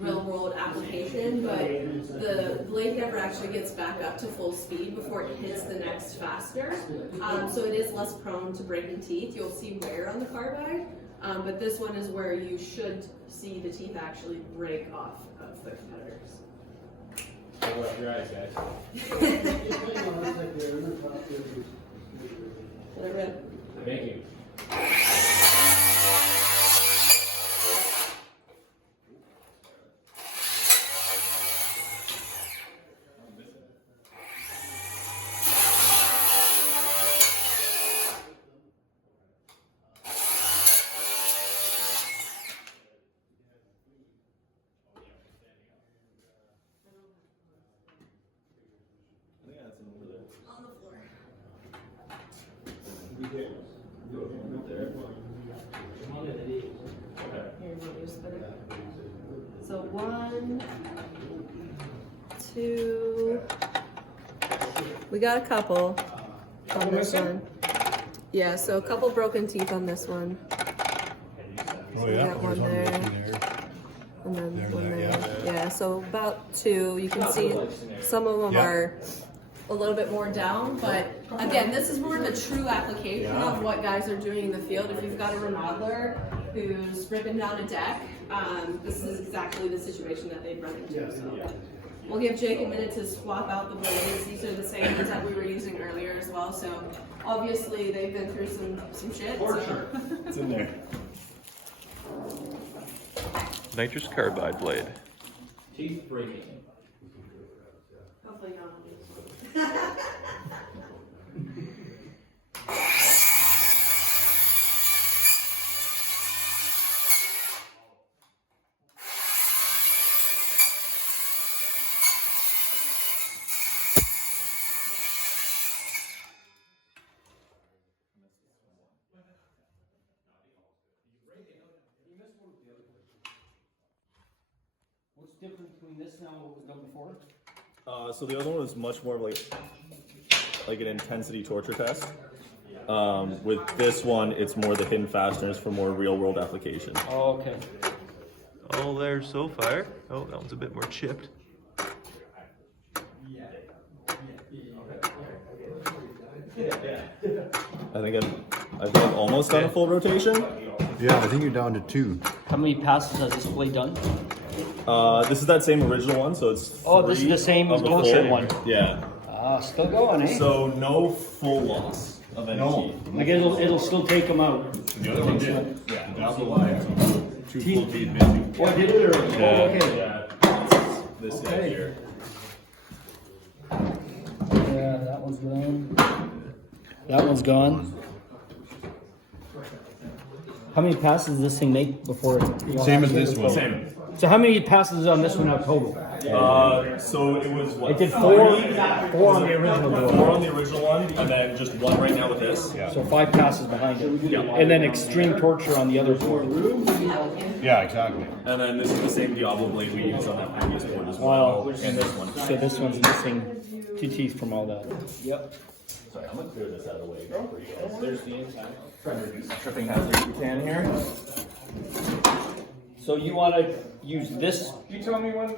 real world application, but the blade never actually gets back up to full speed before it hits the next fastener. So it is less prone to breaking teeth. You'll see wear on the carbide, but this one is where you should see the teeth actually break off of the competitors. Cover up your eyes, guys. Thank you. On the floor. Here, we'll just put it. So 1, 2. We got a couple on this one. Yeah, so a couple broken teeth on this one. Oh We yeah, got one there's there. And then one there. Yeah, so about 2. You can see some of them Yeah. are a little bit more down, but again, this is more of a true application of what guys are doing in the field. If you've got a remodeler who's ripping down a deck, this is exactly the situation that they'd run into. So we'll give Jake a minute to swap out the blades. These are the same ones that we were using earlier as well. So obviously they've been through some shit. So. It's in there. NITRUS Carbide blade. Teeth breaking. Hopefully not on this one. What's different between this now and what was done before? So the other one was much more of like an intensity torture test. With this one, it's more the hidden fasteners for more real world application. Oh, okay. All there so far. Oh, that one's a bit more chipped. I think I've almost done a full rotation. Yeah, I think you're down to 2. How many passes has this blade done? This is that same original one, so it's Oh, this is 3 the same of the bullshit full. one. Yeah. Ah, still going, eh? So no full loss of any teeth. Like it'll still take them out. The other one did. Yeah. Diablo Demo 2 full teeth missing. Oh, did it or? Oh, okay. Yeah. This guy Okay. here. Yeah, that one's gone. That one's gone. How many passes does this thing make before it? Same as this one. Same. So how many passes on this one out total? So it was what? It did four on the original Four one. on the original one, and then just 1 right now with this. Yeah. So 5 passes behind it. And then extreme torture on the other board. Yeah, exactly. And then this is the same Diablo blade we used on that previous board as well, and this one. So this one's missing 2 teeth from all that. Yep. Sorry, I'm gonna clear this out of the way for you guys. There's the inside. Trying to reduce the tripping hazard if we can here. So you want to use this You tell me when